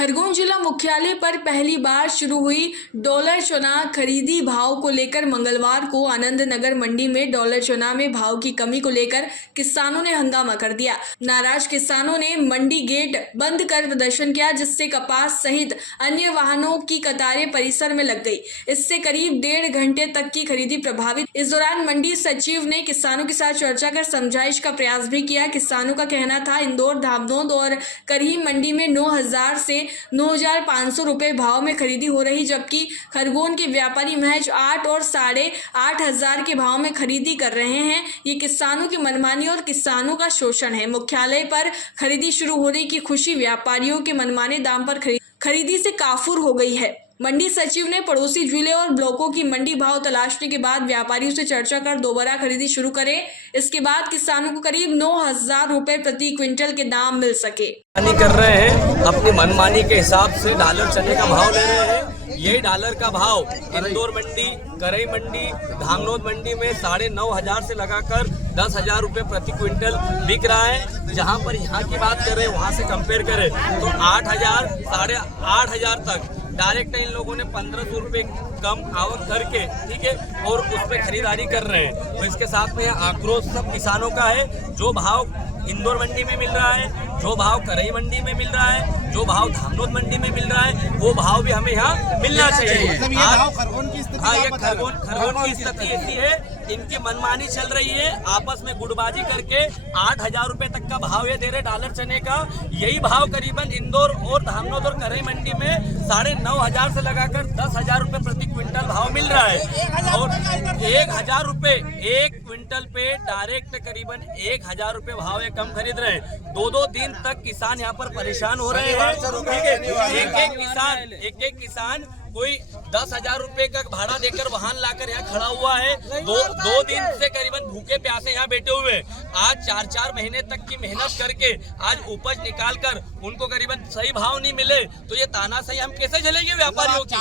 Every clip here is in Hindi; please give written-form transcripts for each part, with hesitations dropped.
खरगोन जिला मुख्यालय पर पहली बार शुरू हुई डॉलर चना खरीदी भाव को लेकर मंगलवार को आनंद नगर मंडी में डॉलर चना में भाव की कमी को लेकर किसानों ने हंगामा कर दिया। नाराज किसानों ने मंडी गेट बंद कर प्रदर्शन किया, जिससे कपास सहित अन्य वाहनों की कतारें परिसर में लग गई। इससे करीब 1.5 घंटे तक की खरीदी प्रभावित। इस दौरान मंडी सचिव ने किसानों के साथ चर्चा कर समझाइश का प्रयास भी किया। किसानों का कहना था इंदौर, धामनोद और करही मंडी में 9,000 से 9,500 रुपए भाव में खरीदी हो रही, जबकि खरगोन के व्यापारी महज 8 और 8,500 के भाव में खरीदी कर रहे हैं। ये किसानों की मनमानी और किसानों का शोषण है। मुख्यालय पर खरीदी शुरू होने की खुशी व्यापारियों के मनमाने दाम पर खरीदी से काफूर हो गई है। मंडी सचिव ने पड़ोसी जिले और ब्लॉकों की मंडी भाव तलाशने के बाद व्यापारियों से चर्चा कर दोबारा खरीदी शुरू करे। इसके बाद किसानों को करीब 9,000 रुपए प्रति क्विंटल के दाम मिल सके। कर रहे हैं अपनी मनमानी के हिसाब से डॉलर चने का भाव ले रहे हैं। यही डॉलर का भाव इंदौर मंडी, करही मंडी, धामनोद मंडी में 9,500 से लगाकर 10,000 रुपए प्रति क्विंटल बिक रहा है। जहां पर यहाँ की बात करें, वहां से कंपेयर करें तो 8,000, 8,500 तक डायरेक्ट इन लोगों ने 1,500 रुपए कम आवक करके, ठीक है, और उस पर खरीदारी कर रहे हैं। तो इसके साथ में आक्रोश सब किसानों का है। जो भाव इंदौर मंडी में मिल रहा है, जो भाव करही मंडी में मिल रहा है, जो भाव धामनोद मंडी में मिल रहा है, वो भाव भी हमें यहाँ मिलना चाहिए। खरगोन की स्थिति ऐसी है, इनकी मनमानी चल रही है। आपस में गुटबाजी करके 8,000 रुपए तक का भाव ये दे रहे डॉलर चने का। यही भाव करीबन इंदौर और धामनोद और करही मंडी में 9,500 से लगाकर 10,000 रुपए प्रति क्विंटल भाव मिल रहा है। और 1,000 रुपए एक क्विंटल पे डायरेक्ट करीबन 1,000 रुपए भाव ये कम खरीद रहे हैं। 2-2 दिन तक किसान यहाँ पर परेशान हो रहे हैं। एक किसान कोई 10,000 रुपए का भाड़ा देकर वाहन लाकर यहाँ खड़ा हुआ है। दो दिन से करीबन भूखे प्यासे यहाँ बैठे हुए। आज 4-4 महीने तक की मेहनत करके आज उपज निकाल कर उनको करीबन सही भाव नहीं मिले, तो ये तानाशाही हम कैसे झेलेंगे व्यापारियों की?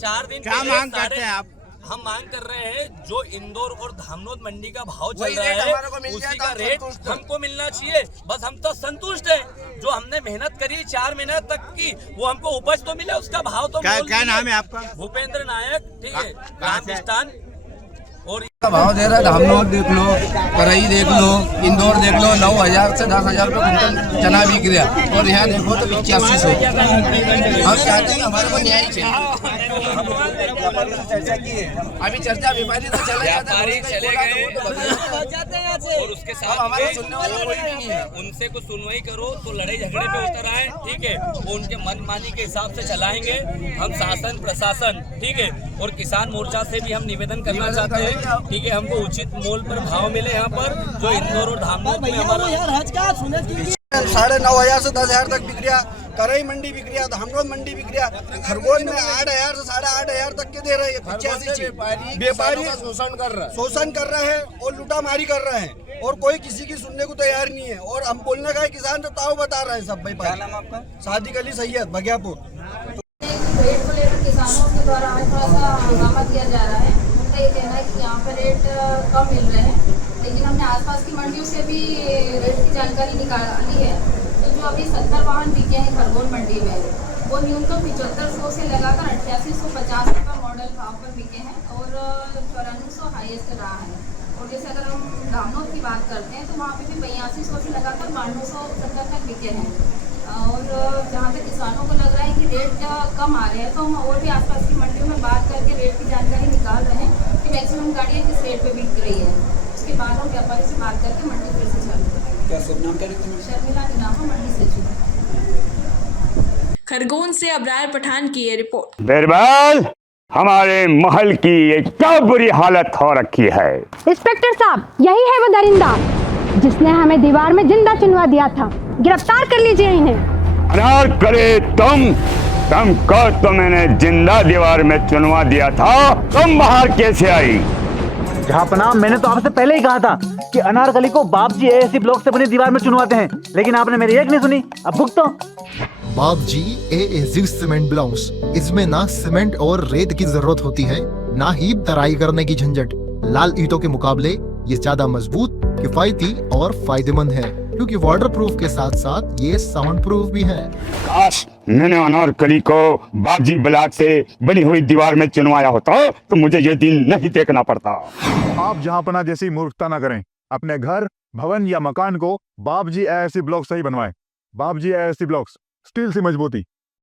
4 दिन क्या मांग करते हैं आप? हम मांग कर रहे हैं जो इंदौर और धामनोद मंडी का भाव चल रहा है उसी का रेट हमको मिलना चाहिए। बस हम तो संतुष्ट हैं। जो हमने मेहनत करी 4 महीने तक की, वो हमको उपज तो मिले, उसका भाव तो क्या नाम है आपका? भूपेंद्र नायक, ठीक है, राजस्थान। और भाव दे रहा है, धामनोद देख लो, करही देख लो, इंदौर देख लो, 9,000 से 10,000 रुपए क्विंटल चना बिक रहा। और यहाँ देखो तो 8500। हम चाहते हैं हमारे को न्याय चाहिए। अभी चर्चा व्यापारी तो चले गए और उसके साथ हमारे सुनने वाला कोई भी नहीं है। उनसे कुछ सुनवाई करो तो लड़ाई झगड़े पे उतर आए, ठीक है, वो उनके मनमानी के हिसाब से चलाएंगे। हम शासन प्रशासन, ठीक है, और किसान मोर्चा से भी हम निवेदन करना चाहते हैं, ठीक है, हमको उचित मोल पर भाव मिले यहाँ पर जो इंदौर और धामनोद में हमारा 9,500 से 10,000 तक बिक रहा। करही मंडी बिक रहा, धामनोद मंडी बिक रहा। खरगोन में 8,000 से 8,500 तक के दे रहे हैं। 85 व्यापारी शोषण कर रहे हैं और लूटामारी कर रहे हैं, और कोई किसी की सुनने को तैयार नहीं है। और हम बोलने का किसान तो ताव बता रहे हैं सब भाई। क्या नाम आपका? सादिक अली सैयद, बगियापुर। रेट को लेकर किसानों के द्वारा आज थोड़ा सा हंगामा किया जा रहा है। उनका ये कहना है कि यहाँ पर रेट कम मिल रहे हैं, लेकिन हमने आसपास की मंडियों से भी रेट की जानकारी निकाली है। तो जो अभी 70 वाहन बिके हैं खरगोन मंडी में, वो न्यूनतम 7500 से लगाकर 8850 रुपये मॉडल भाव पर बिके हैं, और 9400 हाईएस्ट रहा है। और जैसे अगर हम धामनोद की बात करते हैं तो वहाँ पे भी 8200 से लगाकर 9270 तक बिके हैं। और जहाँ तक किसानों को लग रहा है कि रेट कम आ रहे हैं, तो हम और भी आसपास की मंडियों में बात करके रेट की जानकारी निकाल रहे हैं कि मैक्सिमम गाड़ियाँ किस रेट पे बिक रही है। उसके बाद हम व्यापारी से बात करके मंडी फिर से चालू करेंगे। क्या सब नाम करें? शर्मिला के नाम है, मंडी सचिव। खरगोन से अब्रार पठान की ये रिपोर्ट। बिरबल, हमारे महल की ये क्या बुरी हालत हो रखी है। इंस्पेक्टर साहब, यही है वो दरिंदा जिसने हमें दीवार में जिंदा चुनवा दिया था। गिरफ्तार कर लीजिए इन्हें। अनार करे तुमको तो मैंने जिंदा दीवार में चुनवा दिया था, तुम बाहर कैसे आई? जहापनाह, मैंने तो आपसे पहले ही कहा था कि अनारकली को बाप जी ऐसी ब्लॉक से बनी दीवार में चुनवाते हैं, लेकिन आपने मेरी एक नहीं सुनी। अब भुगतो। बाप जी ए सीमेंट ब्लॉक्स, इसमें ना सीमेंट और रेत की जरूरत होती है, ना ही तराई करने की झंझट। लाल ईंटों के मुकाबले ये ज्यादा मजबूत, किफायती और फायदेमंद है। क्योंकि वाटर प्रूफ के साथ साथ ये साउंड प्रूफ भी है। काश मैंने अनारकली को बाबजी ब्लॉक से बनी हुई दीवार में चुनवाया होता तो मुझे ये दिन नहीं देखना पड़ता। आप जहां पना जैसी मूर्खता ना करें। अपने घर, भवन या मकान को बाबजी एएससी ब्लॉक से ही बनवाएं। बाबजी एएससी ब्लॉक्स, स्टील सी मजबूती।